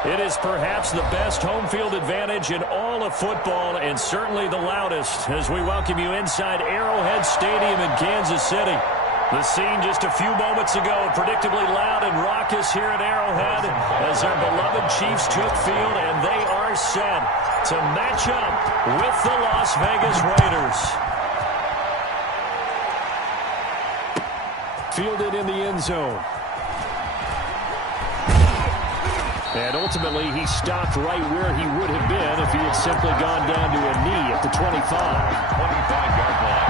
It is perhaps the best home field advantage in all of football and certainly the loudest as we welcome you inside Arrowhead Stadium in Kansas City. The scene just a few moments ago, predictably loud and raucous here at Arrowhead as our beloved Chiefs took field, and they are set to match up with the Las Vegas Raiders. Fielded in the end zone. And ultimately, he stopped right where he would have been if he had simply gone down to a knee at the 25. 25-yard line.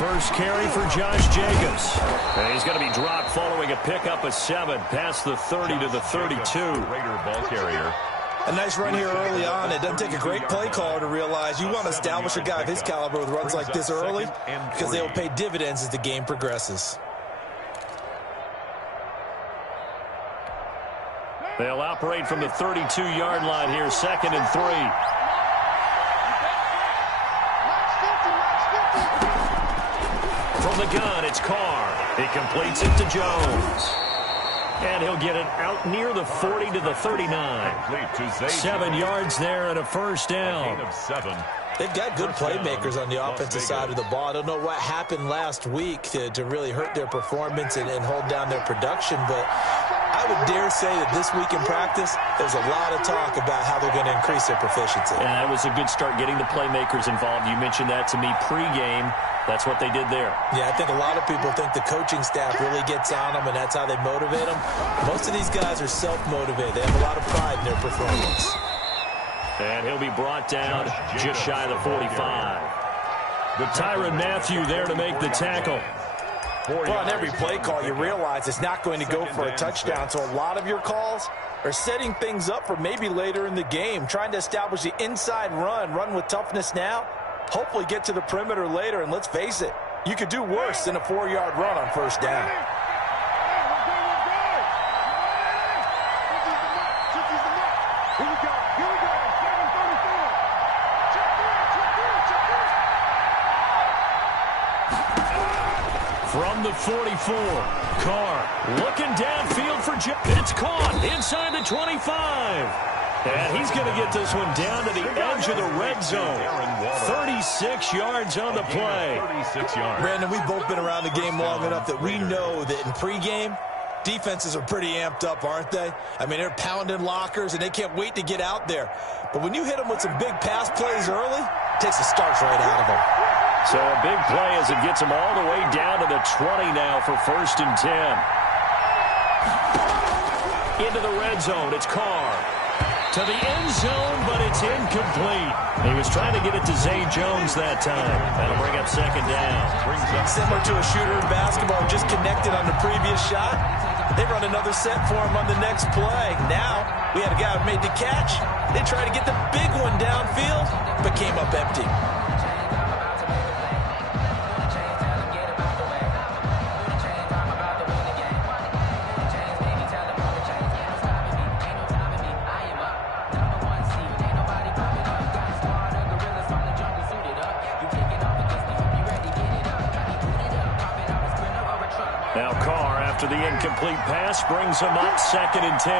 First carry for Josh Jacobs. And he's going to be dropped following a pickup of 7 past the 30 to the 32. Raider ball carrier. A nice run here early on. It doesn't take a great play caller to realize you want to establish a guy of his caliber with runs like this early because they will pay dividends as the game progresses. They'll operate from the 32-yard line here, 2nd and 3. From the gun, it's Carr. He completes it to Jones. And he'll get it out near the 40 to the 39. 7 yards there and a first down. They've got good playmakers on the offensive side of the ball. I don't know what happened last week to really hurt their performance and hold down their production, but I would dare say that this week in practice, there's a lot of talk about how they're going to increase their proficiency. And that was a good start getting the playmakers involved. You mentioned that to me pregame. That's what they did there. Yeah, I think a lot of people think the coaching staff really gets on them, and that's how they motivate them. Most of these guys are self-motivated. They have a lot of pride in their performance. And he'll be brought down just shy of the 45. Tyrann Mathieu there to make the tackle. Well, on every play call, you realize it's not going to go for a touchdown, so a lot of your calls are setting things up for maybe later in the game, trying to establish the inside run with toughness now, hopefully get to the perimeter later, and let's face it, you could do worse than a 4-yard run on first down. From the 44, Carr looking downfield for it's caught inside the 25. And he's going to get this one down to the edge of the red zone. 36 yards on the play. 36 yards. Brandon, we've both been around the game long enough that we know that in pregame, defenses are pretty amped up, aren't they? I mean, they're pounding lockers, and they can't wait to get out there. But when you hit them with some big pass plays early, it takes the starch right out of them. So a big play as it gets them all the way down to the 20 now for 1st and 10. Into the red zone, it's Carr. To the end zone, but it's incomplete. He was trying to get it to Zay Jones that time. That'll bring up 2nd down. Similar to a shooter in basketball, just connected on the previous shot. They run another set for him on the next play. Now, we had a guy who made the catch. They tried to get the big one downfield, but came up empty. Now Carr, after the incomplete pass, brings him up 2nd and 10.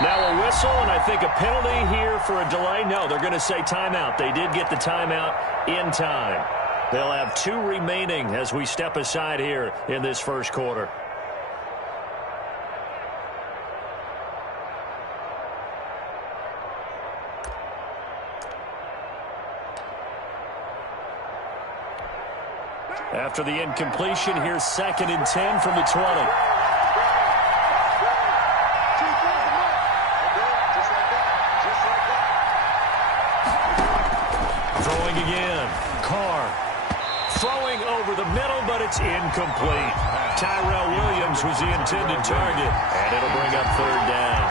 Now a whistle, and I think a penalty here for a delay. No, they're going to say timeout. They did get the timeout in time. They'll have 2 remaining as we step aside here in this first quarter. After the incompletion, here's 2nd and 10 from the 20. Throwing again. Carr. Throwing over the middle, but it's incomplete. Tyrell Williams was the intended target, and it'll bring up 3rd down.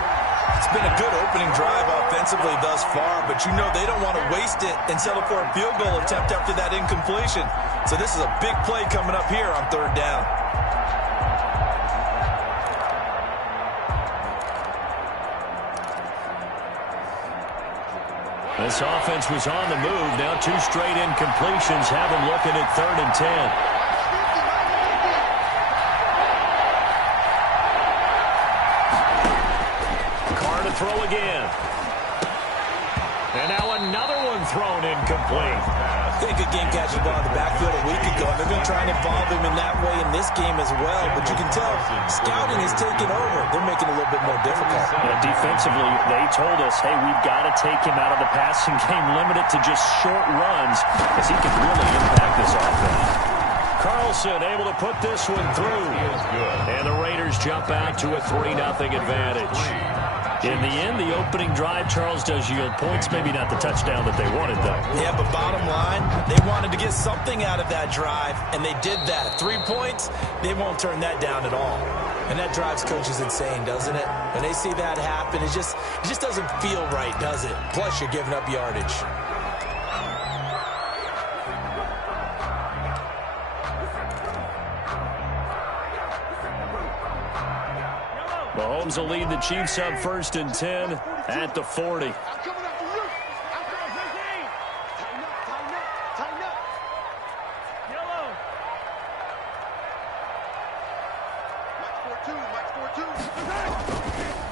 It's been a good opening drive offensively thus far, but you know they don't want to waste it and settle for a field goal attempt after that incompletion. So this is a big play coming up here on 3rd down. This offense was on the move. Now 2 straight incompletions have them looking at 3rd and 10. Carr to throw again. And now another one thrown incomplete. He had a good game catching the ball in the backfield a week ago. They're going to try and involve him in that way in this game as well. But you can tell scouting is taking over. They're making it a little bit more difficult. And defensively, they told us, hey, we've got to take him out of the passing game, limit it to just short runs, as he can really impact this offense. Carlson able to put this one through. And the Raiders jump out to a 3-0 advantage. In the end, the opening drive, Charles, does yield points. Maybe not the touchdown that they wanted, though. Yeah, but bottom line, they wanted to get something out of that drive, and they did that. 3 points, they won't turn that down at all. And that drives coaches insane, doesn't it? When they see that happen, it just doesn't feel right, does it? Plus, you're giving up yardage. Mahomes will lead the Chiefs up 1st and 10 at the 40.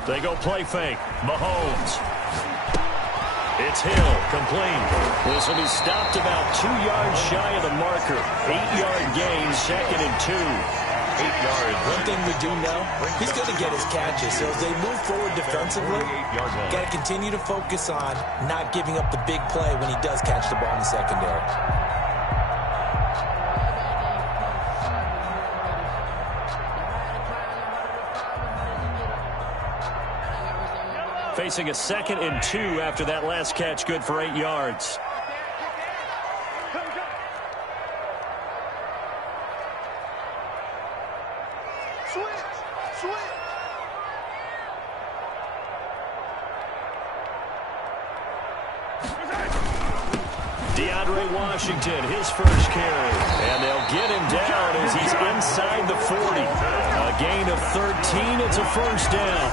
They go play fake. Mahomes. It's Hill, complete. This will be stopped about 2 yards shy of the marker. 8-yard gain, 2nd and 2. 8 yards. One thing we do know, he's going to get his catches. So as they move forward defensively, got to continue to focus on not giving up the big play when he does catch the ball in the secondary. Facing a 2nd and 2 after that last catch, good for 8 yards. Washington, his first carry. And they'll get him down as he's inside the 40. A gain of 13. It's a 1st down.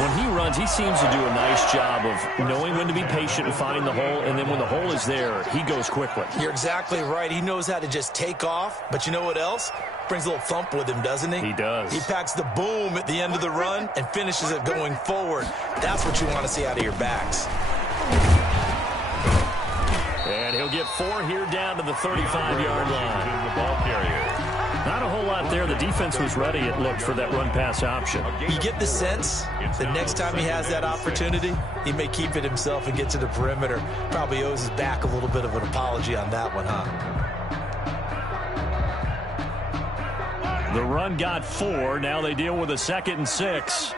When he runs, he seems to do a nice job of knowing when to be patient and find the hole. And then when the hole is there, he goes quickly. You're exactly right. He knows how to just take off. But you know what else? Brings a little thump with him, doesn't he? He does. He packs the boom at the end of the run and finishes it going forward. That's what you want to see out of your backs. And he'll get 4 here down to the 35-yard line. The ball carrier. Not a whole lot there. The defense was ready, it looked, for that run-pass option. You get the sense that next time he has that opportunity, he may keep it himself and get to the perimeter. Probably owes his back a little bit of an apology on that one, huh? The run got 4. Now they deal with a 2nd and 6.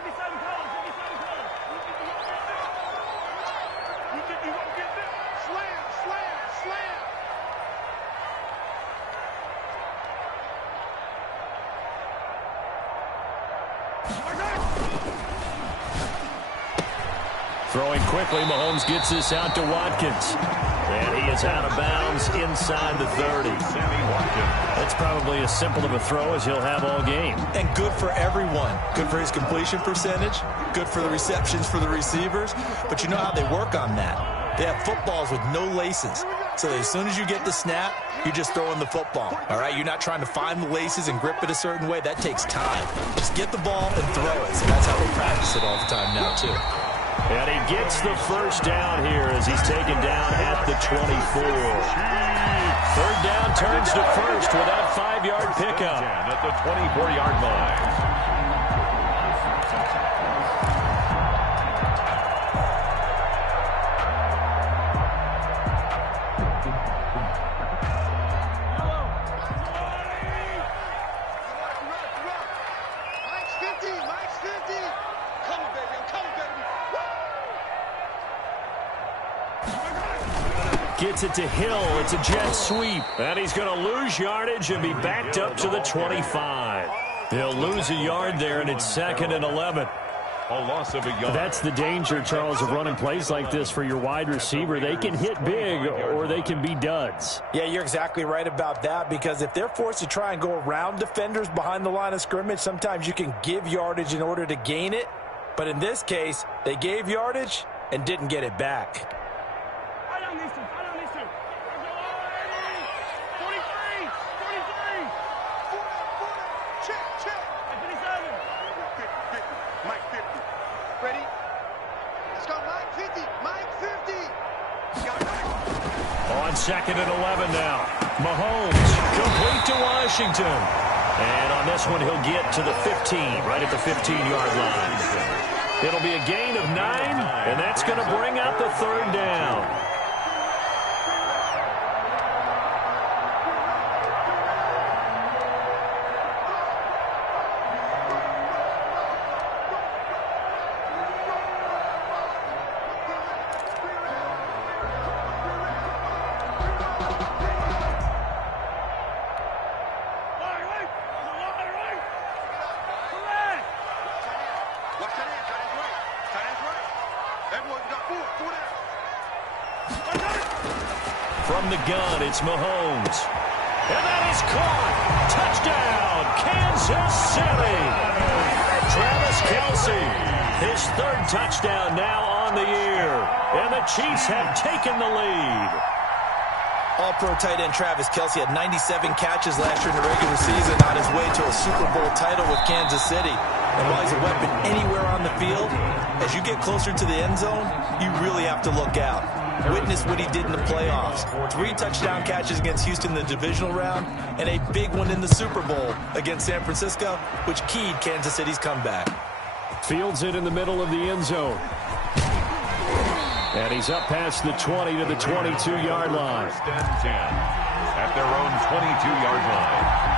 Throwing quickly, Mahomes gets this out to Watkins. And he is out of bounds inside the 30. That's probably as simple of a throw as he'll have all game. And good for everyone. Good for his completion percentage. Good for the receptions for the receivers. But you know how they work on that. They have footballs with no laces. So that as soon as you get the snap, you're just throwing the football. All right, you're not trying to find the laces and grip it a certain way. That takes time. Just get the ball and throw it. So that's how they practice it all the time now, too. And he gets the 1st down here as he's taken down at the 24. 3rd down turns to 1st with that 5-yard pickup. At the 24-yard line. gets it to Hill. It's a jet sweep. And he's going to lose yardage and be backed up to the 25. He'll lose a yard there, and it's 2nd and 11. A loss of a yard. That's the danger, Charles, of running plays like this for your wide receiver. They can hit big or they can be duds. Yeah, you're exactly right about that, because if they're forced to try and go around defenders behind the line of scrimmage, sometimes you can give yardage in order to gain it. But in this case, they gave yardage and didn't get it back. On 2nd and 11 now. Mahomes complete to Washington. And on this one, he'll get to the 15, right at the 15-yard line. It'll be a gain of 9, and that's going to bring out the 3rd down. From the gun, it's Mahomes. And that is caught. Touchdown, Kansas City. Travis Kelce, his 3rd touchdown now on the year. And the Chiefs have taken the lead. All-pro tight end Travis Kelce had 97 catches last year in the regular season on his way to a Super Bowl title with Kansas City. And while he's a weapon anywhere on the field, as you get closer to the end zone, you really have to look out. Witness what he did in the playoffs. 3 touchdown catches against Houston in the divisional round, and a big one in the Super Bowl against San Francisco, which keyed Kansas City's comeback. Fields it in the middle of the end zone. And he's up past the 20 to the 22-yard line. 1st and 10 at their own 22-yard line.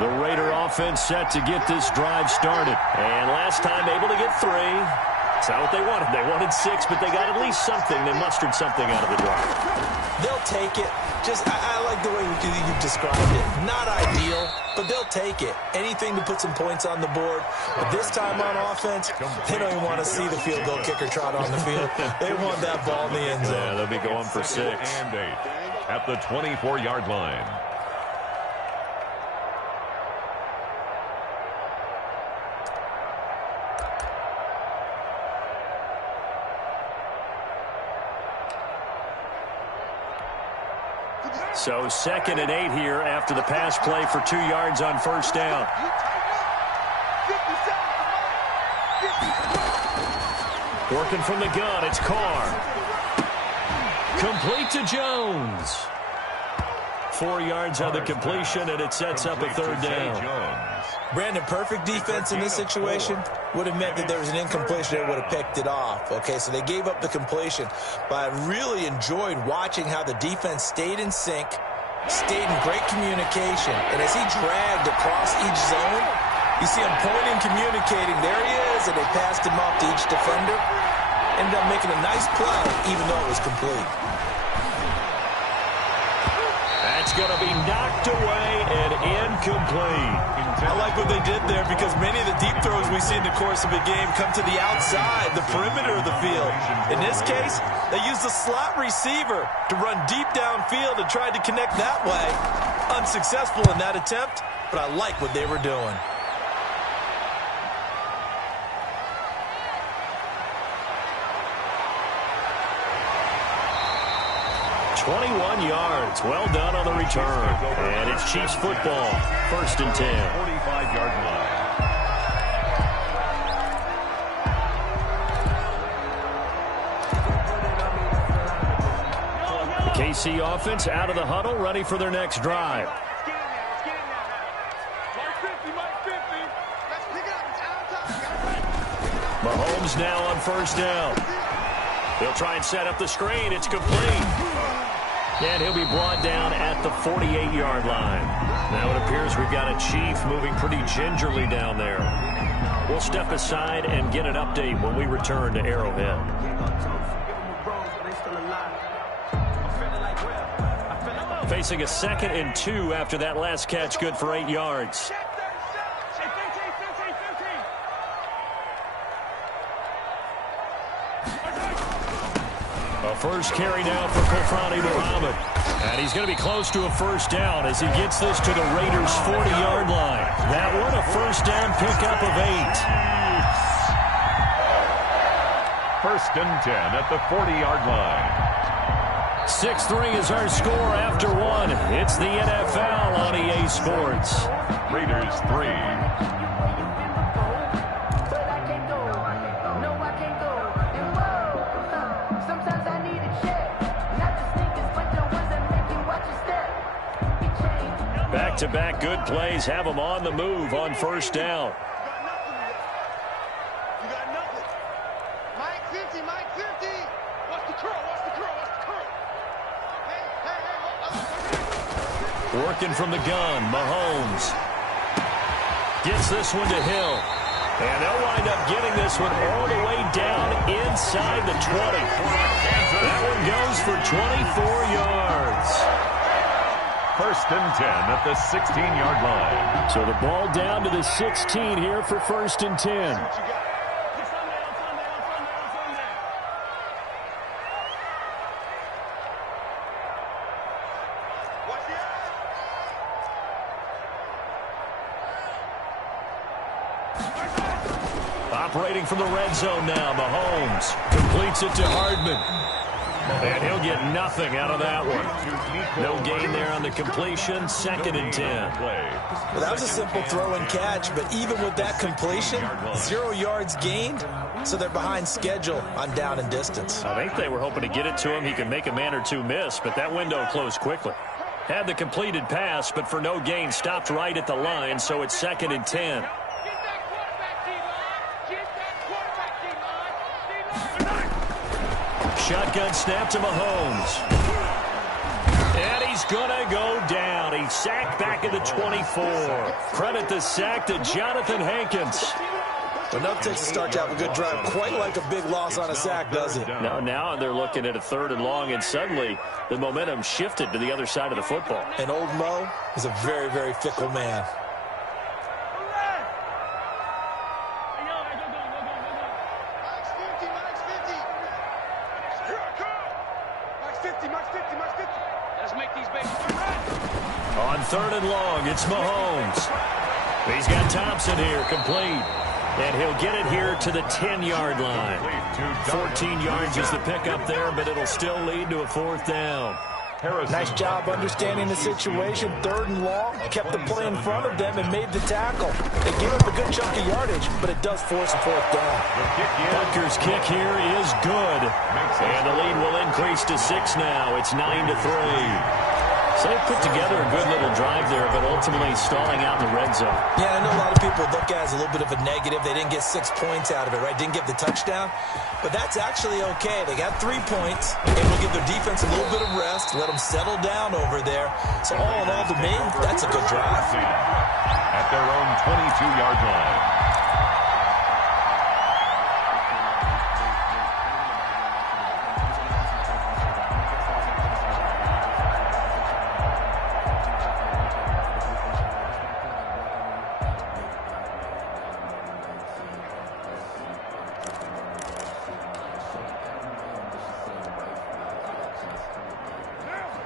The Raider offense set to get this drive started. And last time able to get 3. It's not what they wanted. They wanted 6, but they got at least something. They mustered something out of the drive. They'll take it. I like the way you described it. Not ideal, but they'll take it. Anything to put some points on the board. But this time on offense, they don't even want to see the field goal kicker trot on the field. They want that ball in the end zone. Yeah, they'll be going for 6. And 8 at the 24-yard line. So 2nd and 8 here after the pass play for 2 yards on 1st down. Working from the gun, it's Carr. Complete to Jones. 4 yards on the completion, and it sets up a 3rd down. Brandon, perfect defense in this situation would have meant that there was an incompletion that would have picked it off. Okay, so they gave up the completion. But I really enjoyed watching how the defense stayed in sync, stayed in great communication. And as he dragged across each zone, you see him pointing, communicating. There he is, and they passed him off to each defender. Ended up making a nice play, even though it was complete. That's going to be knocked away and incomplete. I like what they did there, because many of the deep throws we see in the course of a game come to the outside, the perimeter of the field. In this case, they used the slot receiver to run deep downfield and tried to connect that way. Unsuccessful in that attempt, but I like what they were doing. 21 yards. Well done on the return. And it's Chiefs football. 1st and 10. 45-yard line. KC offense out of the huddle, ready for their next drive. Mahomes now on 1st down. He'll try and set up the screen. It's complete. And he'll be brought down at the 48-yard line. Now it appears we've got a Chief moving pretty gingerly down there. We'll step aside and get an update when we return to Arrowhead. Facing a 2nd and 2 after that last catch, good for 8 yards. A first carry now for Kofrani Muhammad. And he's going to be close to a first down as he gets this to the Raiders' 40-yard line. That one, a first down pickup of 8. First and 10 at the 40-yard line. 6-3 is our score after 1. It's the NFL on EA Sports. Raiders 3. Back-to-back good plays have them on the move on first down. Working from the gun, Mahomes gets this one to Hill. And they'll wind up getting this one all the way down inside the 20. That one goes for 24 yards. First and 10 at the 16-yard line. So the ball down to the 16 here for first and 10. Operating from the red zone now, Mahomes completes it to Hardman. And he'll get nothing out of that one. No gain there on the completion, 2nd and 10. Well, that was a simple throw and catch, but even with that completion, 0 yards gained, so they're behind schedule on down and distance. I think they were hoping to get it to him. He could make a man or two miss, but that window closed quickly. Had the completed pass, but for no gain, stopped right at the line, so it's 2nd and 10. Shotgun snap to Mahomes. And he's going to go down. He's sacked back at the 24. Credit the sack to Jonathan Hankins. Well, enough takes to start to have a good drive. Quite like a big loss on a sack, does it? Now they're looking at a 3rd and long, and suddenly the momentum shifted to the other side of the football. And old Mo is a very, very fickle man. On 3rd and long, it's Mahomes. He's got Thompson here, complete. And he'll get it here to the 10-yard line. 14 yards is the pickup there, but it'll still lead to a 4th down. Nice job understanding the situation. 3rd and long, kept the play in front of them and made the tackle. They gave up a good chunk of yardage, but it does force a 4th down. Butker's kick here is good. And the lead will increase to 6 now. It's 9-3. So they put together a good little drive there, but ultimately stalling out in the red zone. Yeah, I know a lot of people look at it as a little bit of a negative. They didn't get 6 points out of it, right? Didn't get the touchdown. But that's actually okay. They got 3 points, and we'll give their defense a little bit of rest, let them settle down over there. So all in all, to me, that's a good drive. At their own 22-yard line.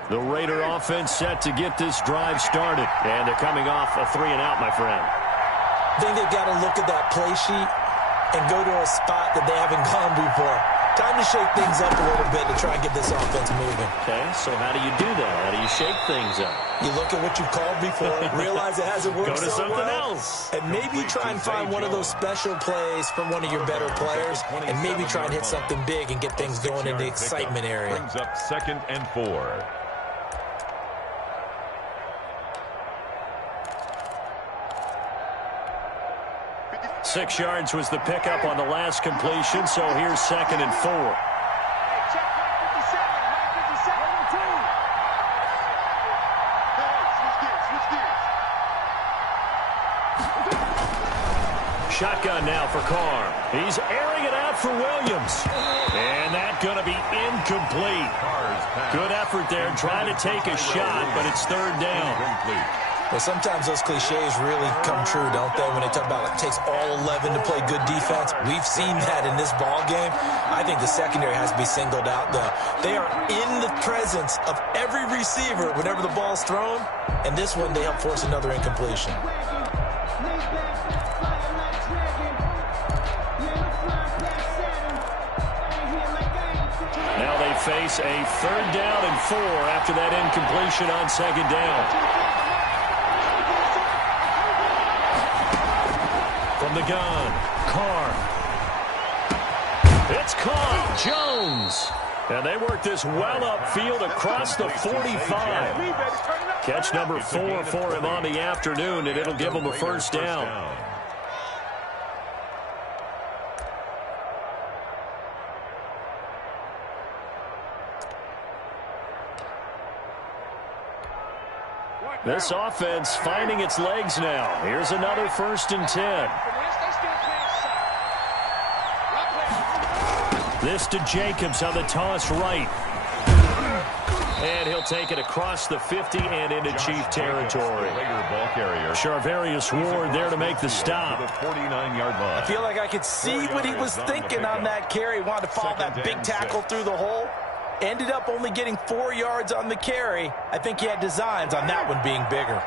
The Raider offense set to get this drive started. And they're coming off a 3-and-out, my friend. I think they've got to look at that play sheet and go to a spot that they haven't gone before. Time to shake things up a little bit to try and get this offense moving. Okay, so how do you do that? How do you shake things up? You look at what you called before, realize it hasn't worked Go to so something well, else. and maybe try and find one of those special plays from one of your better players, and maybe try and hit something big and get things going in the excitement area. Brings up 2nd and 4. 6 yards was the pickup on the last completion, so here's 2nd and 4. shotgun now for Carr. He's airing it out for Williams. And that's going to be incomplete. Good effort there trying to take a shot, but it's third down. Well, sometimes those cliches really come true, don't they, when they talk about it takes all 11 to play good defense. We've seen that in this ball game. I think the secondary has to be singled out, though. They are in the presence of every receiver whenever the ball's thrown, and this one they help force another incompletion. Now they face a third down and 4 after that incompletion on second down. From the gun, Carr. It's caught, Jones. And they work this well upfield across the 45. Catch number 4 for him on the afternoon, and it'll give him a first down. This offense finding its legs now. Here's another 1st and 10. This to Jacobs on the toss right. And he'll take it across the 50 and into Chief territory. Charvarius Ward there to make the stop. I feel like I could see what he was thinking on that carry. Wanted to follow that big tackle through the hole. Ended up only getting 4 yards on the carry. I think he had designs on that one being bigger.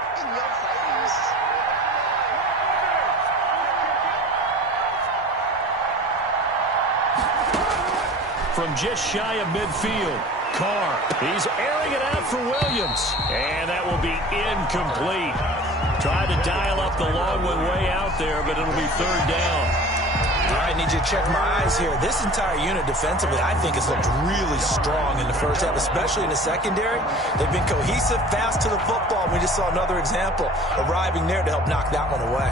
From just shy of midfield, Carr. He's airing it out for Williams. And that will be incomplete. Tried to dial up the long one way out there, but it'll be third down. All right, need you to check my eyes here. This entire unit defensively, I think, has looked really strong in the first half, especially in the secondary. They've been cohesive, fast to the football. We just saw another example arriving there to help knock that one away.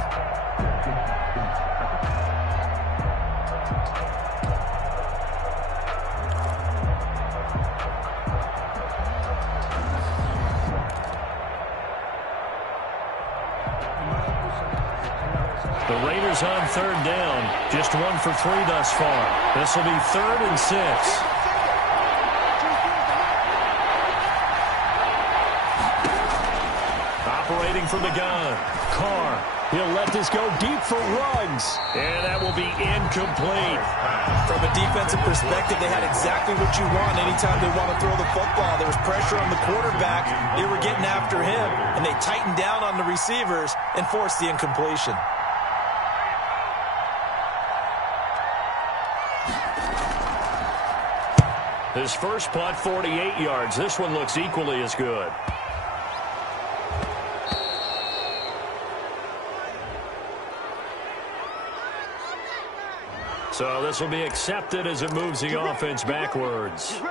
The Raiders on third down. Just 1 for 3 thus far. This will be 3rd and 6. Operating from the gun. Carr. He'll let this go deep for Ruggs. And that will be incomplete. From a defensive perspective, they had exactly what you want anytime they want to throw the football. There was pressure on the quarterback. They were getting after him, and they tightened down on the receivers and forced the incompletion. His first punt, 48 yards. This one looks equally as good. So this will be accepted as it moves the offense backwards.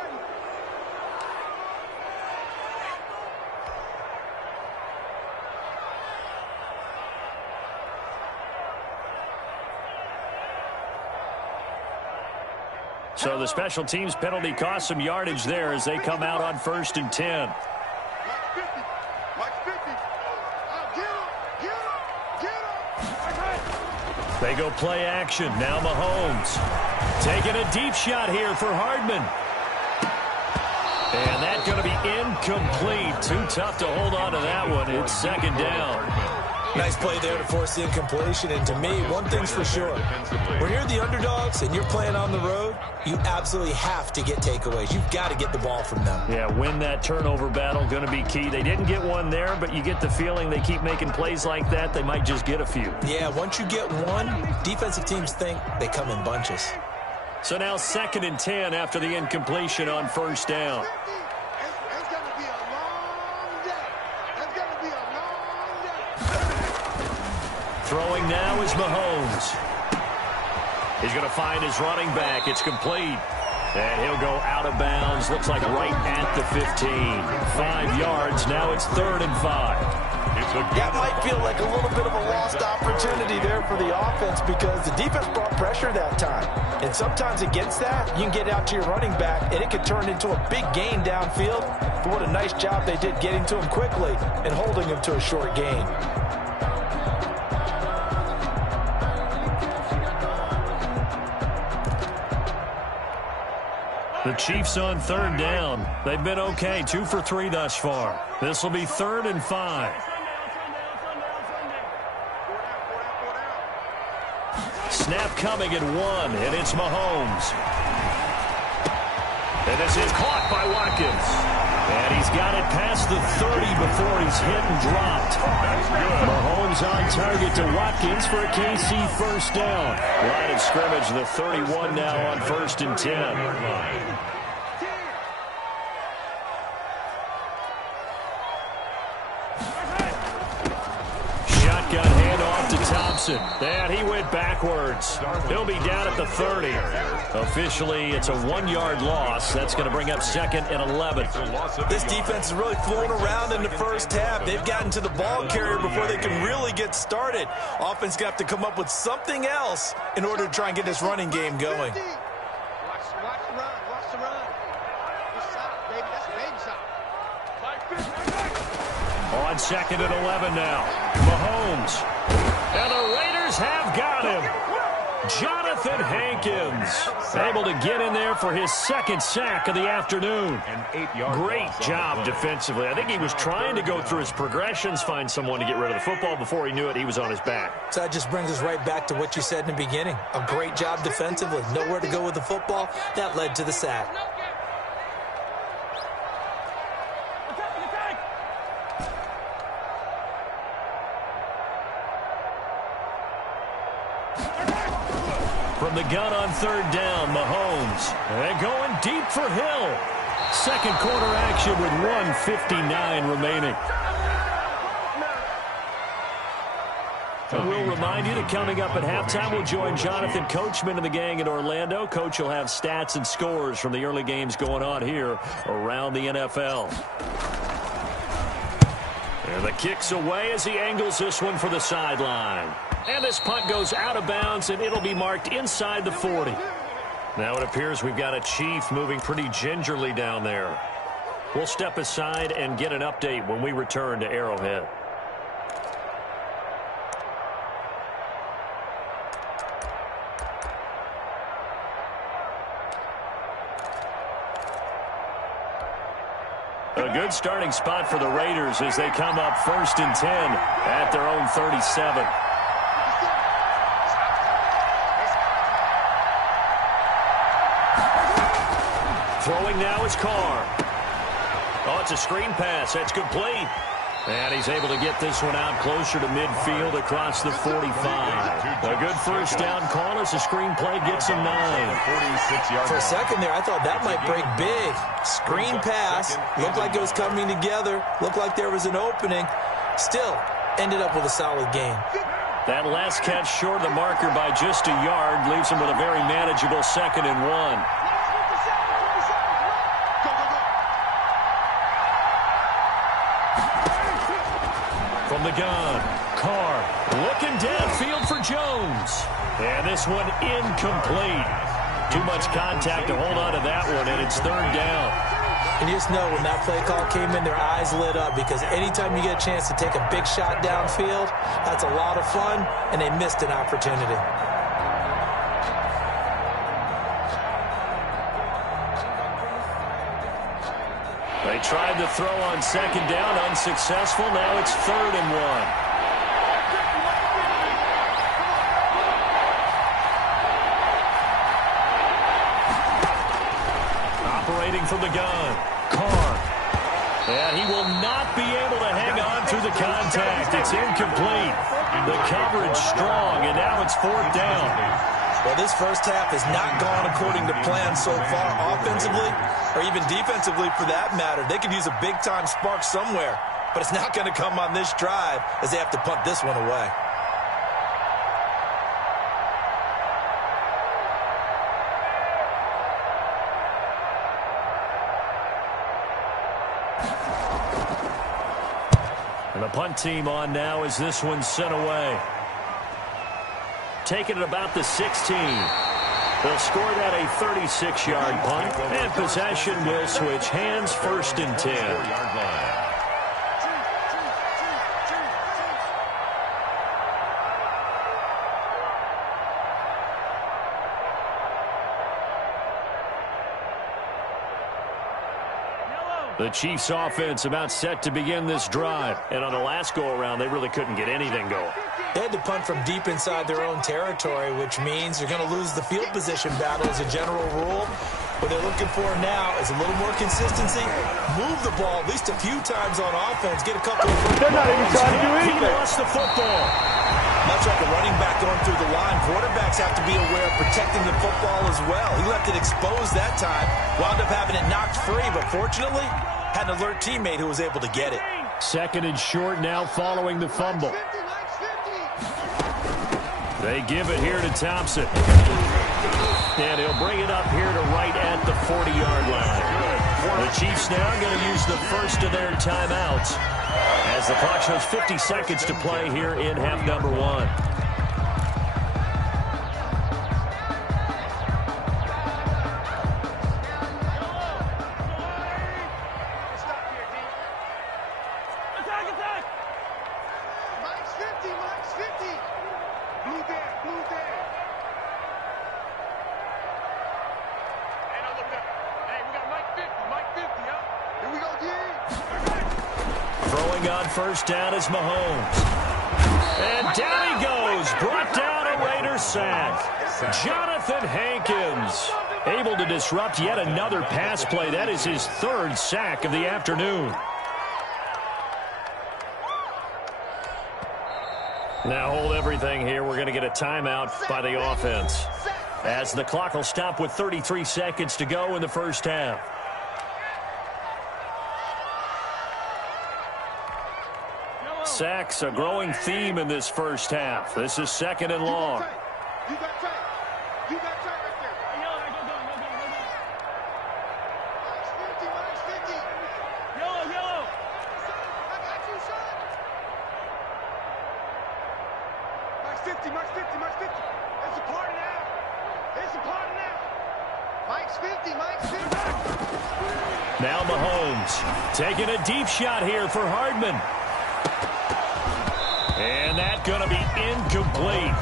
So the special teams penalty cost some yardage there as they come out on 1st and 10. They go play action. Now Mahomes. Taking a deep shot here for Hardman. And that's going to be incomplete. Too tough to hold on to that one. It's 2nd down. Nice play there to force the incompletion. And to me, one thing's for sure. When you're the underdogs and you're playing on the road, you absolutely have to get takeaways. You've got to get the ball from them. Yeah, win that turnover battle, going to be key. They didn't get one there, but you get the feeling they keep making plays like that, they might just get a few. Yeah, once you get one, defensive teams think they come in bunches. So now 2nd and 10 after the incompletion on 1st down. Throwing now is Mahomes. He's going to find his running back. It's complete. And he'll go out of bounds. Looks like right at the 15. 5 yards. Now it's 3rd and 5. That might feel like a little bit of a lost opportunity there for the offense because the defense brought pressure that time. And sometimes against that, you can get out to your running back, and it could turn into a big gain downfield. But what a nice job they did getting to him quickly and holding him to a short gain. The Chiefs on third down. They've been okay, 2 for 3 thus far. This will be 3rd and 5. Snap coming at 1, and it's Mahomes. And this is caught by Watkins. And he's got it past the 30 before he's hit and dropped. Mahomes on target to Watkins for a KC first down. Line of scrimmage, the 31 now on 1st and 10. Shotgun handoff to Thompson. And he went backwards. He'll be down at the 30. Officially, it's a 1-yard loss. That's going to bring up 2nd and 11. This defense is really flown around in the first half. They've gotten to the ball carrier before they can really get started. Offense got to come up with something else in order to try and get this running game going. Watch the run. Watch the run. Good shot, baby. That's a baby shot. On 2nd and 11 now. Mahomes. And the Raiders have got him. Jonathan Hankins able to get in there for his 2nd sack of the afternoon. Great job defensively. I think he was trying to go through his progressions, find someone to get rid of the football. Before he knew it, he was on his back. So that just brings us right back to what you said in the beginning. A great job defensively. Nowhere to go with the football. That led to the sack. From the gun on 3rd down, Mahomes. And going deep for Hill. 2nd quarter action with 1:59 remaining. And we'll remind you that coming up at halftime, we'll join Jonathan Coachman and the gang in Orlando. Coach will have stats and scores from the early games going on here around the NFL. And the kick's away as he angles this one for the sideline. And this punt goes out of bounds, and it'll be marked inside the 40. Now it appears we've got a Chief moving pretty gingerly down there. We'll step aside and get an update when we return to Arrowhead. A good starting spot for the Raiders as they come up 1st and 10 at their own 37. Throwing now is Carr. Oh, it's a screen pass. That's complete. And he's able to get this one out closer to midfield across the 45. A good first down call as the screen play gets him 9. For a second there, I thought that might break big. Screen pass. Looked like it was coming together. Looked like there was an opening. Still, ended up with a solid game. That last catch short of the marker by just a yard leaves him with a very manageable 2nd and 1. From the gun, Carr looking downfield for Jones. And this one incomplete. Too much contact to hold on to that one, and it's 3rd down. And you just know when that play call came in, their eyes lit up because anytime you get a chance to take a big shot downfield, that's a lot of fun, and they missed an opportunity. They tried to throw on 2nd down, unsuccessful. Now it's 3rd and 1. Operating from the gun, Carr. And he will not be able to hang on through the contact. It's incomplete. The coverage strong, and now it's 4th down. Well, this first half has not gone according to plan so far offensively or even defensively for that matter. They could use a big-time spark somewhere, but it's not going to come on this drive as they have to punt this one away. And the punt team on now as this one's sent away. Taking it about the 16. They'll score that a 36-yard punt, and possession will switch hands 1st and 10. The Chiefs offense about set to begin this drive. And on the last go-around, they really couldn't get anything going. They had to punt from deep inside their own territory, which means you're going to lose the field position battle as a general rule. What they're looking for now is a little more consistency. Move the ball at least a few times on offense. Get a couple of... They're not even trying to do anything. He lost the football. Much like a running back going through the line, quarterbacks have to be aware of protecting the football as well. He left it exposed that time. Wound up having it knocked free, but fortunately, had an alert teammate who was able to get it. Second and short now following the fumble. They give it here to Thompson. And he'll bring it up here to right at the 40-yard line. The Chiefs now going to use the first of their timeouts as the clock shows 50 seconds to play here in half number 1. First down is Mahomes. And down he goes. Brought down a Raiders sack. Jonathan Hankins able to disrupt yet another pass play. That is his third sack of the afternoon. Now hold everything here. We're going to get a timeout by the offense, as the clock will stop with 33 seconds to go in the first half. Sacks, a growing theme in this first half. This is second and long. You got tight. You got tight right there. Minus 50. Yellow. I got you, son. Max 50. It's a party now. Max 50. Now Mahomes taking a deep shot here for Hardman. And that's going to be incomplete.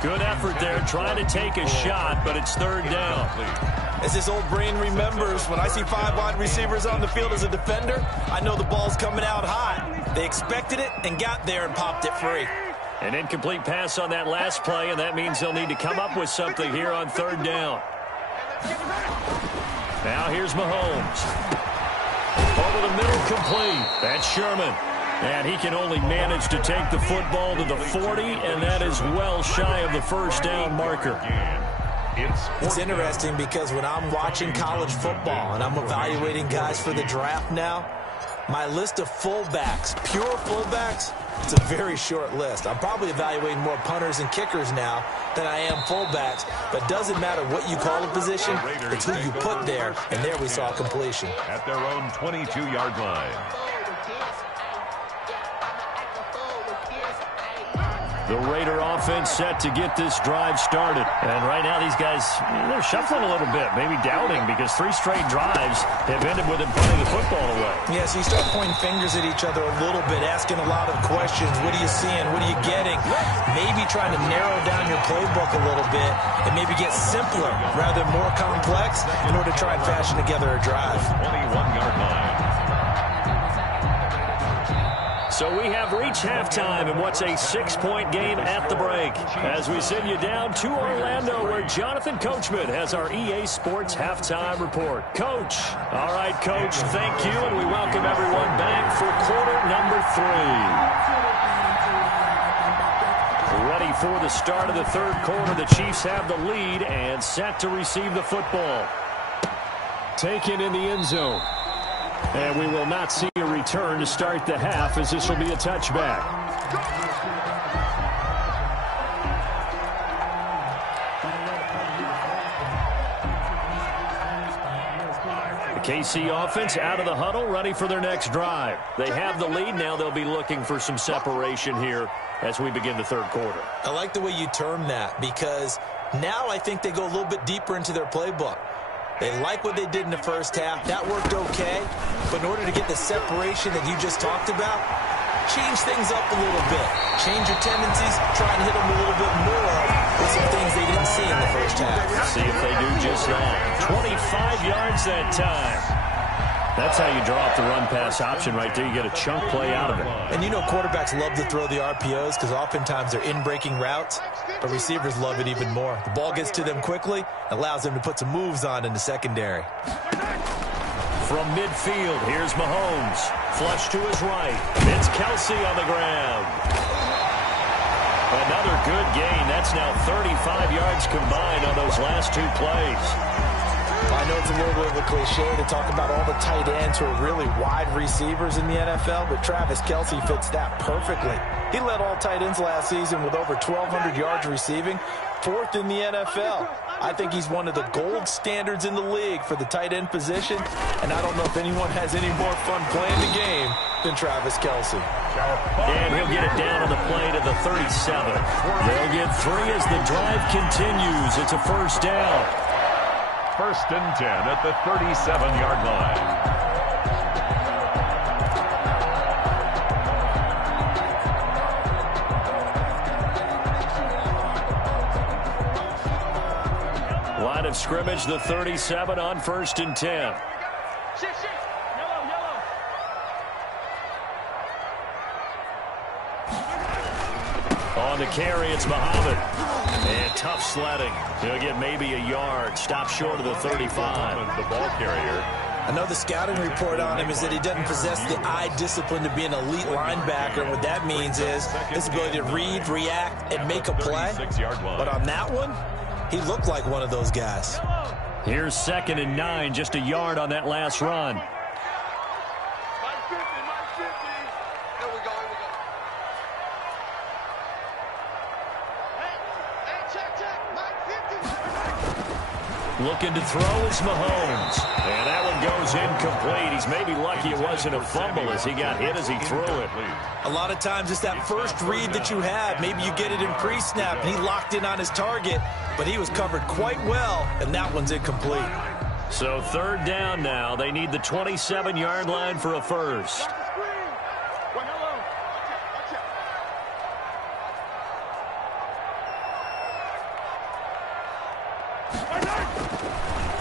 Good effort there, trying to take a shot, but it's third down. As his old brain remembers, when I see 5 wide receivers on the field as a defender, I know the ball's coming out hot. They expected it and got there and popped it free. An incomplete pass on that last play, and that means they'll need to come up with something here on third down. Now here's Mahomes. Over the middle, complete. That's Sherman. And he can only manage to take the football to the 40, and that is well shy of the first down marker. It's interesting because when I'm watching college football and I'm evaluating guys for the draft now, my list of fullbacks, pure fullbacks, it's a very short list. I'm probably evaluating more punters and kickers now than I am fullbacks, but doesn't matter what you call a position, it's who you put there, and there we saw completion. At their own 22-yard line. The Raider offense set to get this drive started. And right now these guys, they're shuffling a little bit, maybe doubting, because 3 straight drives have ended with them punting the football away. Yeah, so you start pointing fingers at each other a little bit, asking a lot of questions. What are you seeing? What are you getting? Maybe trying to narrow down your playbook a little bit and maybe get simpler rather than more complex in order to try and fashion together a drive. 21-yard line. So we have reached halftime in what's a 6-point game at the break, as we send you down to Orlando, where Jonathan Coachman has our EA Sports halftime report. Coach. All right, Coach, thank you, and we welcome everyone back for quarter number 3. Ready for the start of the third quarter. The Chiefs have the lead and set to receive the football. Taken in the end zone. And we will not see a return to start the half, as this will be a touchback. The KC offense out of the huddle, ready for their next drive. They have the lead. Now they'll be looking for some separation here as we begin the third quarter. I like the way you term that, because now I think they go a little bit deeper into their playbook. They like what they did in the first half. That worked okay. But in order to get the separation that you just talked about, change things up a little bit. Change your tendencies. Try and hit them a little bit more with some things they didn't see in the first half. See if they do just that. 25 yards that time. That's how you draw up the run-pass option right there. You get a chunk play out of it. And you know quarterbacks love to throw the RPOs because oftentimes they're in-breaking routes, but receivers love it even more. The ball gets to them quickly, allows them to put some moves on in the secondary. From midfield, here's Mahomes. Flush to his right. It's Kelsey on the ground. Another good gain. That's now 35 yards combined on those last 2 plays. I know it's a little bit of a cliche to talk about all the tight ends who are really wide receivers in the NFL, but Travis Kelsey fits that perfectly. He led all tight ends last season with over 1,200 yards receiving, 4th in the NFL. I think he's one of the gold standards in the league for the tight end position, and I don't know if anyone has any more fun playing the game than Travis Kelsey. And he'll get it down on the play to the 37. They'll get 3 as the drive continues. It's a first down. 1st and 10 at the 37-yard line. Line of scrimmage, the 37 on 1st and 10. On the carry, it's Muhammad. And tough sledding. He'll get maybe a yard. Stop short of the 35. The ball carrier. I know the scouting report on him is that he doesn't possess the eye discipline to be an elite linebacker. And what that means is his ability to read, react, and make a play. But on that one, he looked like one of those guys. Here's 2nd and 9, just a yard on that last run. Looking to throw is Mahomes. And that one goes incomplete. He's maybe lucky it wasn't a fumble as he got hit as he threw it. A lot of times it's that first read that you have. Maybe you get it in pre-snap, and he locked in on his target, but he was covered quite well, and that one's incomplete. So 3rd down now. They need the 27-yard line for a first.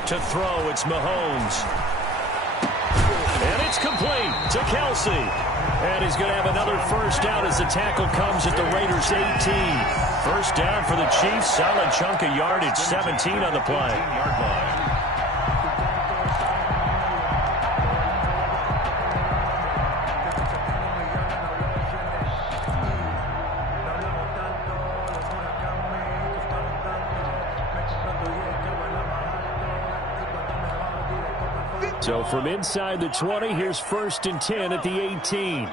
To throw, it's Mahomes. And it's complete to Kelsey. And he's going to have another first down as the tackle comes at the Raiders' 18. First down for the Chiefs. Solid chunk of yardage, 17 on the play. So from inside the 20, here's 1st and 10 at the 18.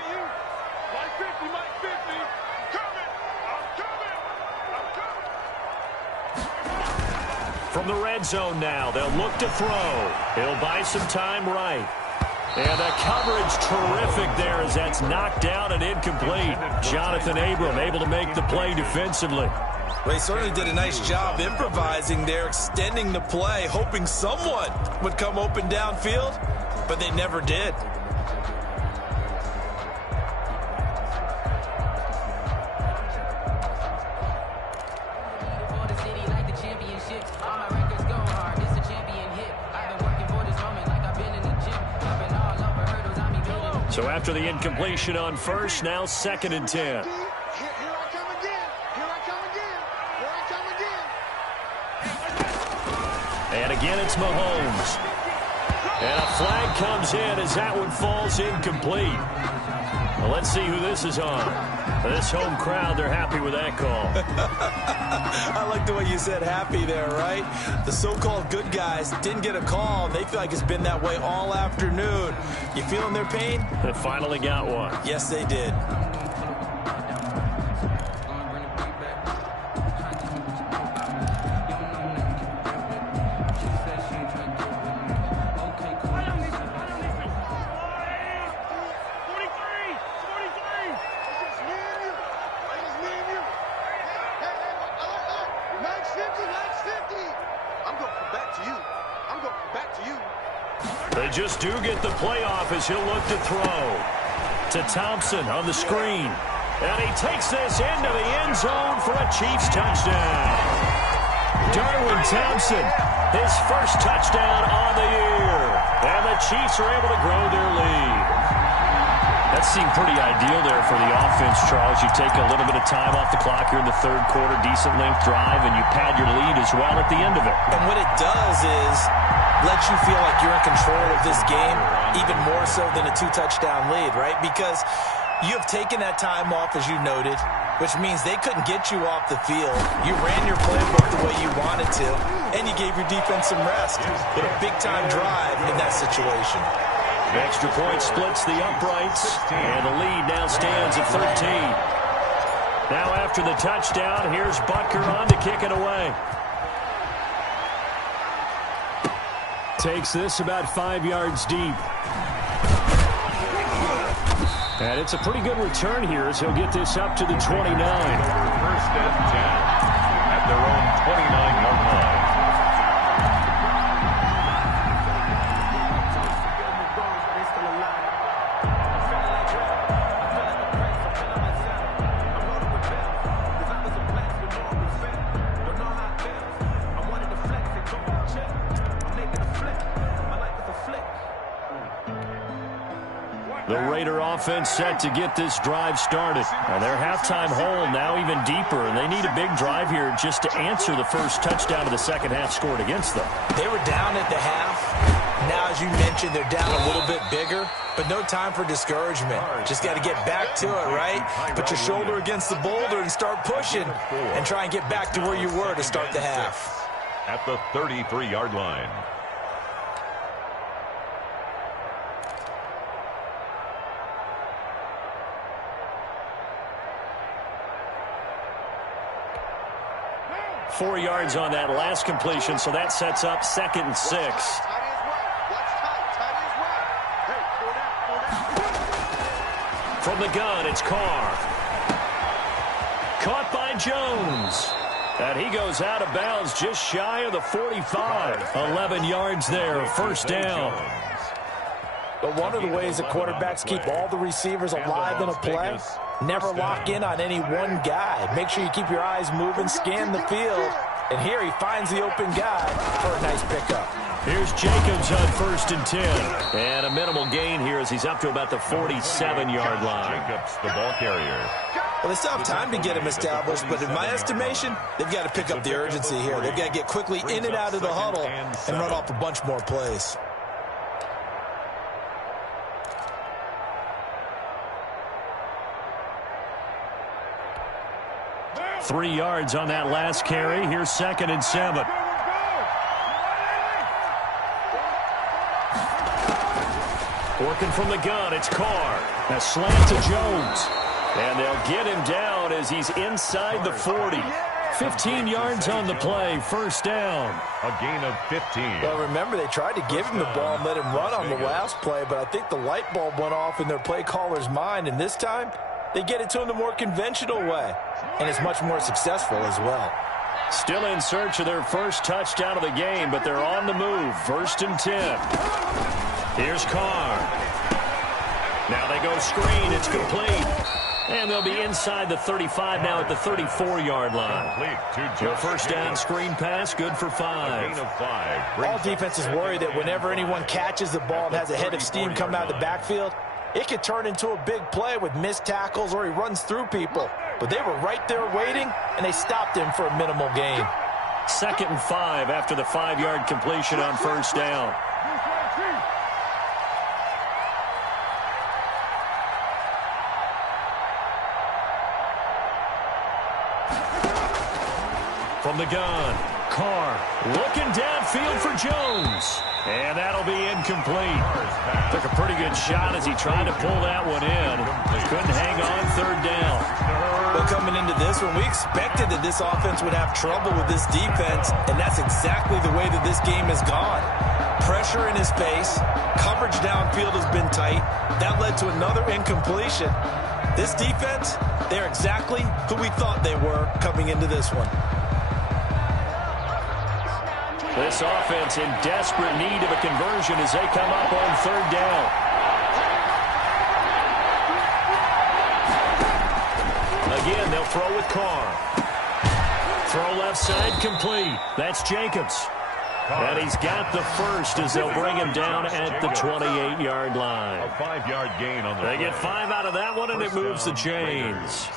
From the red zone now, they'll look to throw. He'll buy some time right. And the coverage terrific there as that's knocked down and incomplete. Jonathan Abram able to make the play defensively. They certainly did a nice job improvising there, extending the play, hoping someone would come open downfield, but they never did. So after the incompletion on first, now 2nd and 10. And again, it's Mahomes. And a flag comes in as that one falls incomplete. Well, let's see who this is on. This home crowd, they're happy with that call. I like the way you said happy there, right? The so-called good guys didn't get a call. They feel like it's been that way all afternoon. You feeling their pain? They finally got one. Yes, they did. They just do get the playoff as he'll look to throw. To Thompson on the screen. And he takes this into the end zone for a Chiefs touchdown. Darwin Thompson, his first touchdown on the year. And the Chiefs are able to grow their lead. That seemed pretty ideal there for the offense, Charles. You take a little bit of time off the clock here in the third quarter, decent length drive, and you pad your lead as well at the end of it. And what it does is let you feel like you're in control of this game, even more so than a 2-touchdown lead, right? Because you have taken that time off, as you noted, which means they couldn't get you off the field. You ran your playbook the way you wanted to, and you gave your defense some rest with a big-time drive in that situation. The extra point splits the uprights, and the lead now stands at 13. Now after the touchdown, here's Butker on to kick it away. Takes this about 5 yards deep. And it's a pretty good return here as he'll get this up to the 29. First and 10 at their own 29-yard line. The Raider offense set to get this drive started. And their halftime hole now even deeper, and they need a big drive here just to answer the first touchdown of the second half scored against them. They were down at the half. Now, as you mentioned, they're down a little bit bigger, but no time for discouragement. Just got to get back to it, right? Put your shoulder against the boulder and start pushing and try and get back to where you were to start the half. At the 33-yard line. Four yards on that last completion, so that sets up 2nd and 6. From the gun, it's Carr. Caught by Jones. And he goes out of bounds just shy of the 45. 11 yards there, first down. But one of the ways that quarterbacks keep all the receivers alive in a play, never lock in on any one guy. Make sure you keep your eyes moving, scan the field. And here he finds the open guy for a nice pickup. Here's Jacobs on 1st and 10. And a minimal gain here as he's up to about the 47-yard line. Jacobs, the ball carrier. Well, they still have time to get him established, but in my estimation, they've got to pick up the urgency here. They've got to get quickly in and out of the huddle and run off a bunch more plays. 3 yards on that last carry. Here's 2nd and 7. Working from the gun, it's Carr. A slant to Jones. And they'll get him down as he's inside the 40. 15 yards on the play, first down. A gain of 15. Well, remember, they tried to give him the ball and let him run on the last play, but I think the light bulb went off in their play caller's mind, and this time they get it to him the more conventional way, and it's much more successful as well. Still in search of their first touchdown of the game, but they're on the move. 1st and 10. Here's Carr. Now they go screen. It's complete. And they'll be inside the 35 now at the 34-yard line. The first down screen pass, good for 5. All defenses worry that whenever anyone catches the ball and has a head of steam come out of the backfield, it could turn into a big play with missed tackles or he runs through people. But they were right there waiting, and they stopped him for a minimal gain. 2nd and 5 after the 5-yard completion on first down. From the gun, Carr looking downfield for Jones. And that'll be incomplete. Took a pretty good shot as he tried to pull that one in. Couldn't hang on, 3rd down. Well, coming into this one, we expected that this offense would have trouble with this defense, and that's exactly the way that this game has gone. Pressure in his face, coverage downfield has been tight. That led to another incompletion. This defense, they're exactly who we thought they were coming into this one. This offense in desperate need of a conversion as they come up on 3rd down. Again, they'll throw with Carr. Throw left side complete. That's Jacobs. And he's got the first as they'll bring him down at the 28-yard line. A 5-yard gain on the They play. get 5 out of that one, and it moves the chains.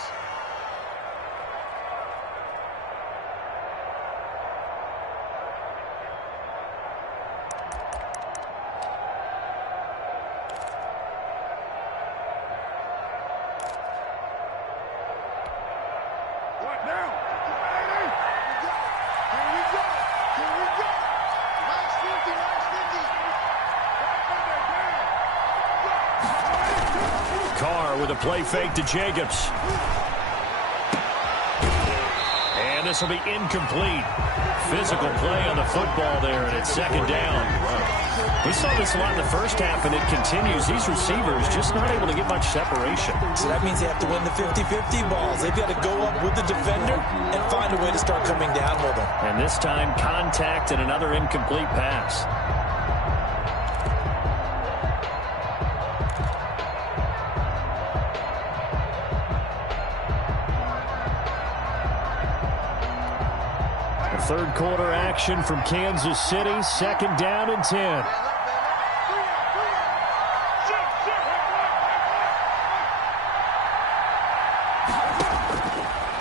With a play fake to Jacobs. And this will be incomplete. Physical play on the football there, and it's second down. We saw this a lot in the first half, and it continues. These receivers just not able to get much separation. So that means they have to win the 50-50 balls. They've got to go up with the defender and find a way to start coming down with them. And this time, contact and another incomplete pass. Third quarter action from Kansas City. Second down and 10.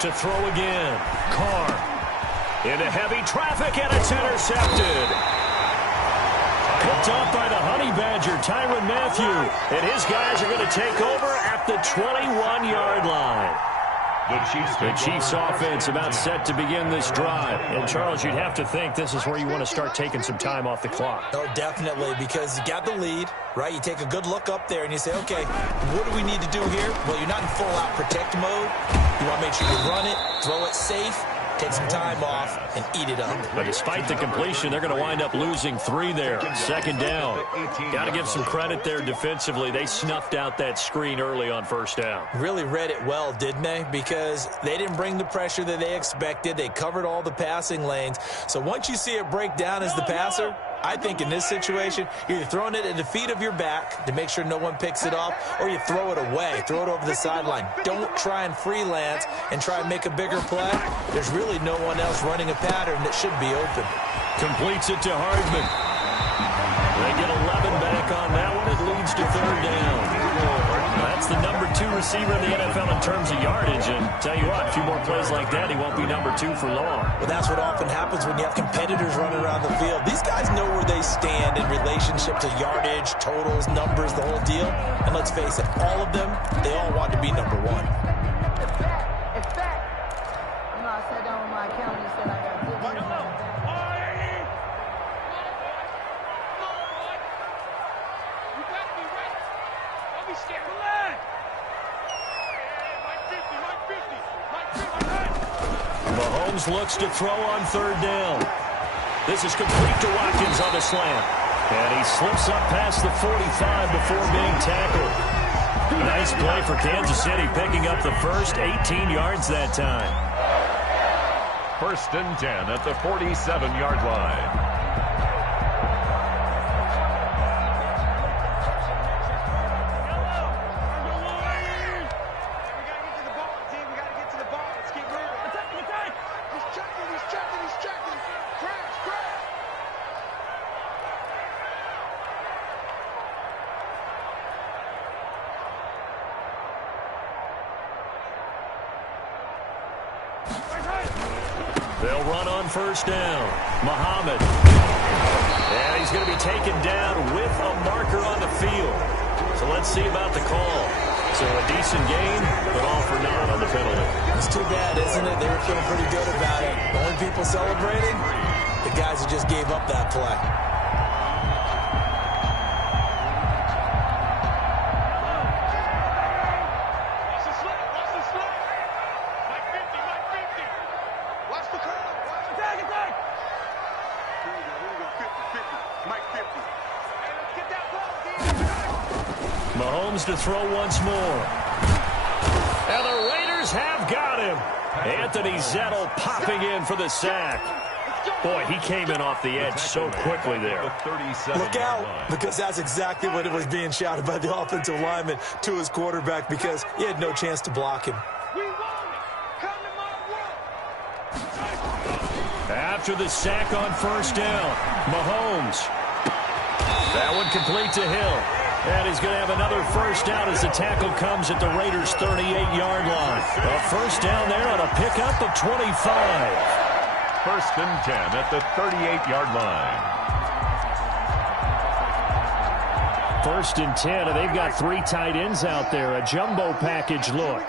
To throw again. Carr. Into heavy traffic, and it's intercepted. Picked up by the Honey Badger, Tyrann Mathieu. And his guys are going to take over at the 21-yard line. The Chiefs offense about set to begin this drive. And, Charles, you'd have to think this is where you want to start taking some time off the clock. Oh, definitely, because you got the lead, right? You take a good look up there and you say, okay, what do we need to do here? Well, you're not in full-out protect mode. You want to make sure you run it, throw it safe, take some time off, and eat it up. But despite the completion, they're going to wind up losing 3 there. Second down. Got to give some credit there defensively. They snuffed out that screen early on first down. Really read it well, didn't they? Because they didn't bring the pressure that they expected. They covered all the passing lanes. So once you see it break down as the passer, I think in this situation, you're either throwing it at the feet of your back to make sure no one picks it up, or you throw it away, throw it over the sideline. Don't try and freelance and try and make a bigger play. There's really no one else running a pattern that should be open. Completes it to Hardman. They get 11 back on that one. It leads to third down. That's the number 2 receiver in the NFL in terms of yardage. And tell you what, a few more plays like that, he won't be number 2 for long. Well, that's what often happens when you have competitors running around the field. These guys know where they stand in relationship to yardage, totals, numbers, the whole deal. And let's face it, all of them, they all want to be number 1. It's fact. You know, I sat down with my accountant and said I got good news. Mahomes looks to throw on third down. This is complete to Watkins on the slant. And he slips up past the 45 before being tackled. Nice play for Kansas City, picking up the first 18 yards that time. First and 10 at the 47-yard line. They'll run on first down. Muhammad. And he's going to be taken down with a marker on the field. So let's see about the call. So a decent gain, but all for naught on the penalty. It's too bad, isn't it? They were feeling pretty good about it. The only people celebrating, the guys who just gave up that play. Mahomes to throw once more. And the Raiders have got him. Anthony Zettel popping in for the sack. Boy, he came in off the edge so quickly there. Look out, because that's exactly what it was being shouted by the offensive lineman to his quarterback, because he had no chance to block him. after the sack on first down. Mahomes. That one complete to Hill. And he's going to have another first down as the tackle comes at the Raiders' 38-yard line. A first down there on a pickup of 25. First and 10 at the 38-yard line. First and 10, and they've got 3 tight ends out there. A jumbo package look.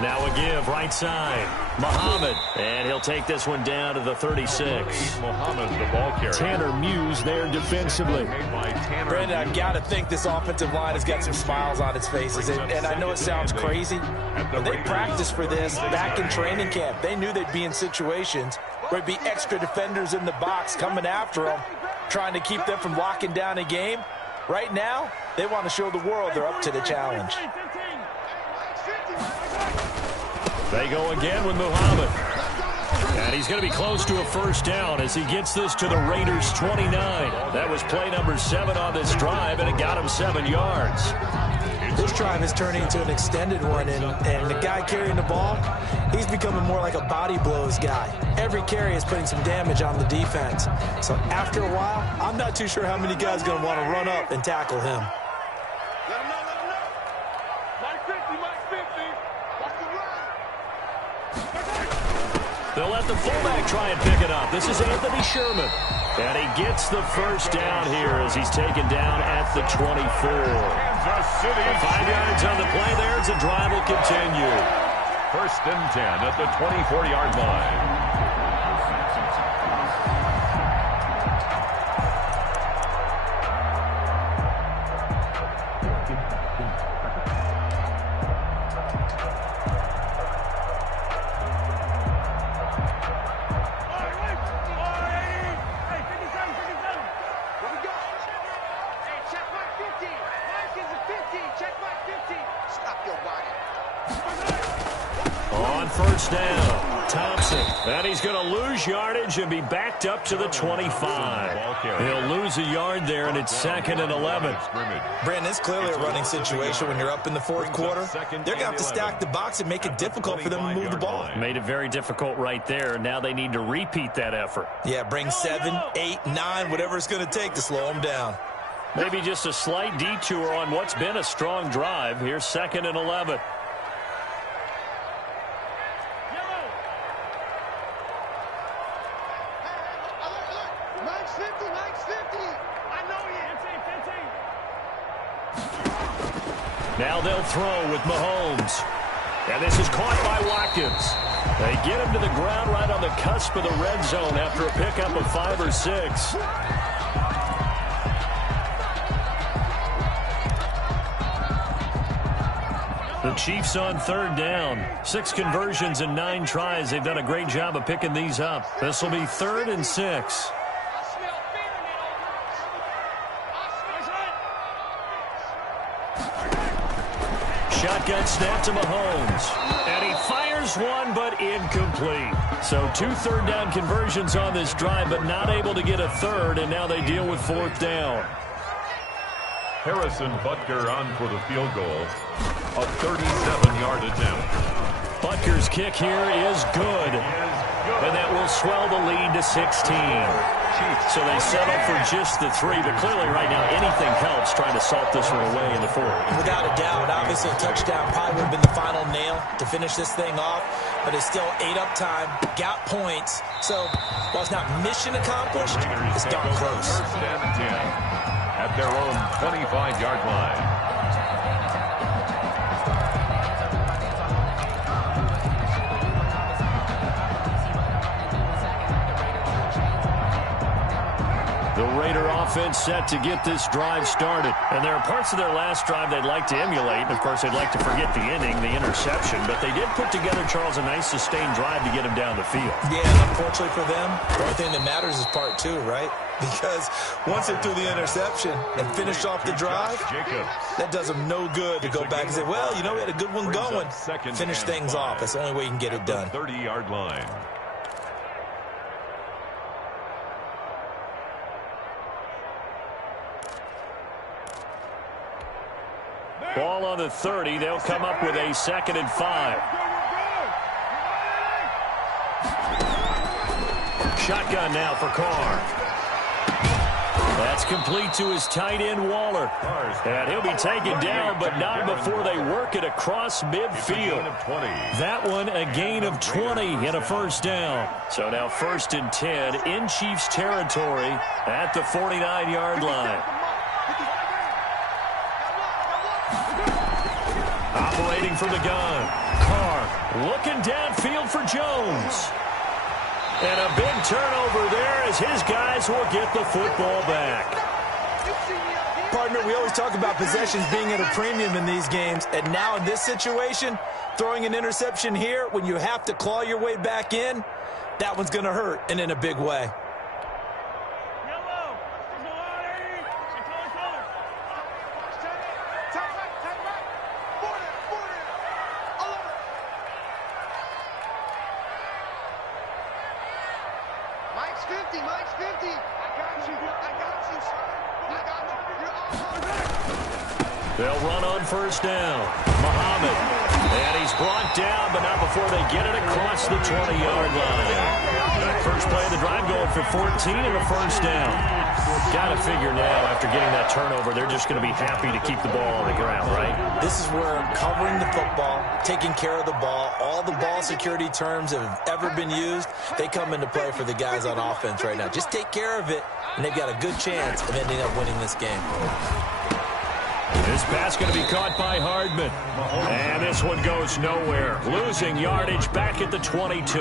Now a give, right side. Muhammad, and he'll take this one down to the 36. Muhammad, the ball carrier. Tanner Muse there defensively. Brandon, I've got to think this offensive line has got some smiles on its faces. And I know it sounds crazy, but they practiced for this back in training camp. They knew they'd be in situations where there'd be extra defenders in the box coming after them, trying to keep them from locking down a game. Right now, they want to show the world they're up to the challenge. They go again with Muhammad. And he's going to be close to a first down as he gets this to the Raiders' 29. That was play number 7 on this drive, and it got him 7 yards. This drive is turning into an extended one, and the guy carrying the ball, he's becoming more like a body blows guy. Every carry is putting some damage on the defense. So after a while, I'm not too sure how many guys are going to want to run up and tackle him. Let him know, let him know. Mike 50, Mike 50. Watch the run. They'll let the fullback try and pick it up. This is Anthony Sherman. And he gets the first down here as he's taken down at the 24. 5 yards on the play there as the drive will continue. First and 10 at the 24-yard line. First down, Thompson. And he's going to lose yardage and be backed up to the 25. He'll lose a yard there, and it's 2nd and 11. Brandon, it's clearly a running situation when you're up in the 4th quarter. They're going to have to stack the box and make it difficult for them to move the ball. Made it very difficult right there. Now they need to repeat that effort. Yeah, bring 7, 8, 9, whatever it's going to take to slow them down. Maybe just a slight detour on what's been a strong drive. Here's 2nd and 11. Now they'll throw with Mahomes. And this is caught by Watkins. They get him to the ground right on the cusp of the red zone after a pickup of 5 or 6. The Chiefs on 3rd down. 6 conversions and 9 tries. They've done a great job of picking these up. This will be 3rd and 6. Shotgun snap to Mahomes. And he fires one, but incomplete. So 2 3rd down conversions on this drive, but not able to get a 3rd, and now they deal with 4th down. Harrison Butker on for the field goal. A 37-yard attempt. Butker's kick here is good. And that will swell the lead to 16. So they settle for just the 3, but clearly right now anything helps trying to salt this one away in the 4th. Without a doubt, obviously a touchdown probably would have been the final nail to finish this thing off, but it's still 8 up time, got points. So while it's not mission accomplished, it's darn close. First and 10 at their own 25-yard line. The Raider offense set to get this drive started. And there are parts of their last drive they'd like to emulate. And, of course, they'd like to forget the ending, the interception. But they did put together, Charles, a nice sustained drive to get him down the field. Yeah, and unfortunately for them, the only thing that matters is part 2, right? Because once they threw the interception and finished off the drive, that does them no good to go back and say, well, you know, we had a good one going. Finish things off. That's the only way you can get it done. 30-yard line. Ball the 30. They'll come up with a 2nd and 5. Shotgun now for Carr. That's complete to his tight end, Waller. And he'll be taken down, but not before they work it across midfield. That one, a gain of 20 and a first down. So now 1st and 10 in Chiefs territory at the 49-yard line. Operating from the gun. Carr looking downfield for Jones. And a big turnover there as his guys will get the football back. Partner, we always talk about possessions being at a premium in these games. And now in this situation, throwing an interception here when you have to claw your way back in, that one's going to hurt, and in a big way. They'll run on first down. Muhammad. And he's brought down, but not before they get it across the 20-yard line. First play of the drive going for 14 and a first down. Got to figure now, after getting that turnover, they're just going to be happy to keep the ball on the ground, right? This is where covering the football, taking care of the ball, all the ball security terms that have ever been used, they come into play for the guys on offense right now. Just take care of it, and they've got a good chance of ending up winning this game. This pass going to be caught by Hardman. And this one goes nowhere. Losing yardage back at the 22.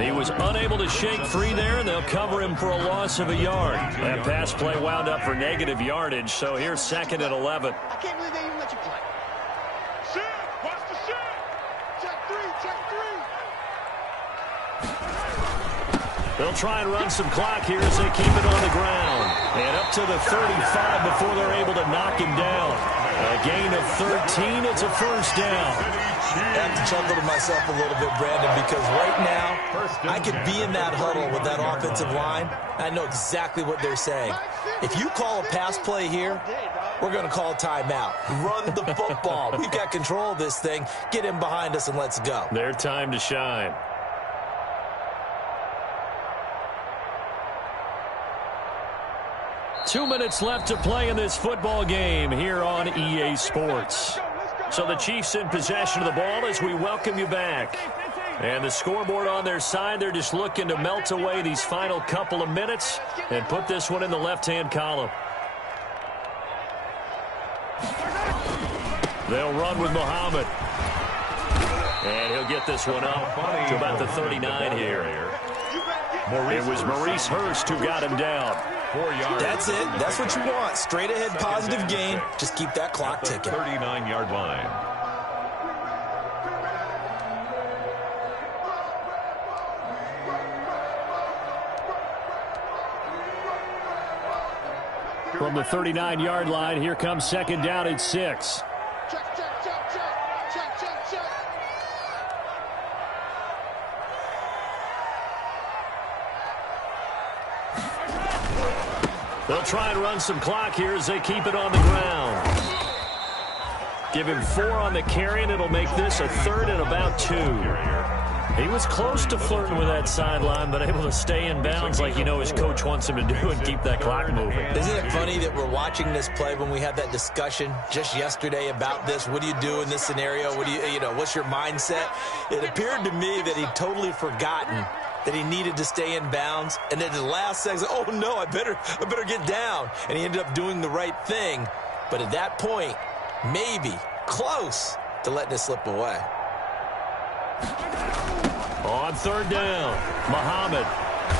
He was unable to shake free there, and they'll cover him for a loss of a yard. That pass play wound up for negative yardage, so here's 2nd and 11. I can't believe they even let you play. Shit! Watch the shit! Check 3, check 3. They'll try and run some clock here as they keep it on the ground. And up to the 35 before they're able to knock him down. A gain of 13. It's a first down. I have to chuckle to myself a little bit, Brandon, because right now I could be in that huddle with that offensive line. I know exactly what they're saying. If you call a pass play here, we're going to call a timeout. Run the football. We've got control of this thing. Get him behind us and let's go. Their time to shine. Two minutes left to play in this football game here on EA Sports. So the Chiefs in possession of the ball as we welcome you back. And the scoreboard on their side, they're just looking to melt away these final couple of minutes and put this one in the left-hand column. They'll run with Muhammad. And he'll get this one up to about the 39 here. It was Maurice Hurst who got him down. 4 yards. That's it. That's what you want. Straight ahead positive gain. Just keep that clock ticking. 39-yard line. From the 39-yard line, here comes 2nd down and 6. Check, check, check, check. Check, check, check. They'll try and run some clock here as they keep it on the ground. Give him 4 on the carry, and it'll make this a 3rd and about 2. He was close to flirting with that sideline, but able to stay in bounds like you know his coach wants him to do and keep that clock moving. Isn't it funny that we're watching this play when we had that discussion just yesterday about this? What do you do in this scenario? What do you know, what's your mindset? It appeared to me that he'd totally forgotten that he needed to stay in bounds, and then the last second, oh no, I better get down. And he ended up doing the right thing. But at that point, maybe close to letting it slip away. On 3rd down, Muhammad.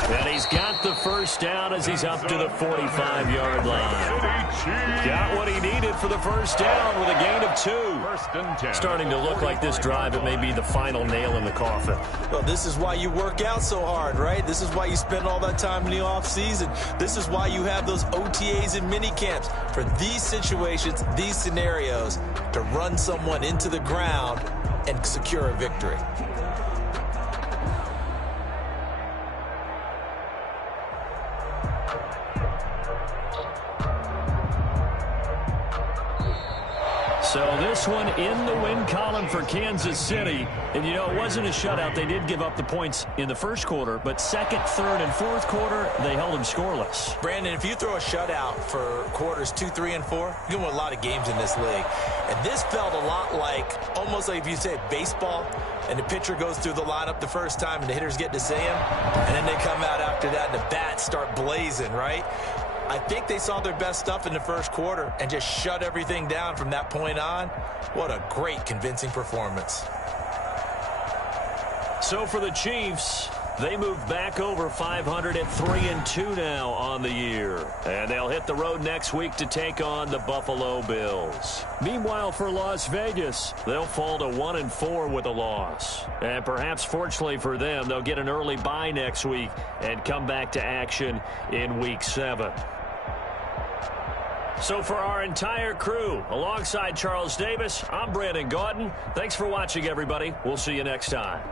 And he's got the first down as he's up to the 45-yard line. Got what he needed for the first down with a gain of 2. 1st and 10. Starting to look like this drive, it may be the final nail in the coffin. Well, this is why you work out so hard, right? This is why you spend all that time in the offseason. This is why you have those OTAs and mini camps. For these situations, these scenarios, to run someone into the ground and secure a victory. So this one in the win column for Kansas City. And, you know, it wasn't a shutout. They did give up the points in the first quarter, but second, third, and fourth quarter, they held them scoreless. Brandon, if you throw a shutout for quarters 2, 3, and 4, you're going to win a lot of games in this league. And this felt a lot like, almost like if you said baseball, and the pitcher goes through the lineup the first time, and the hitters get to see him, and then they come out after that, and the bats start blazing, right? I think they saw their best stuff in the first quarter and just shut everything down from that point on. What a great, convincing performance. So for the Chiefs, they move back over 500 at 3-2 now on the year. And they'll hit the road next week to take on the Buffalo Bills. Meanwhile, for Las Vegas, they'll fall to 1-4 with a loss. And perhaps fortunately for them, they'll get an early bye next week and come back to action in Week 7. So for our entire crew, alongside Charles Davis, I'm Brandon Gaudin. Thanks for watching, everybody. We'll see you next time.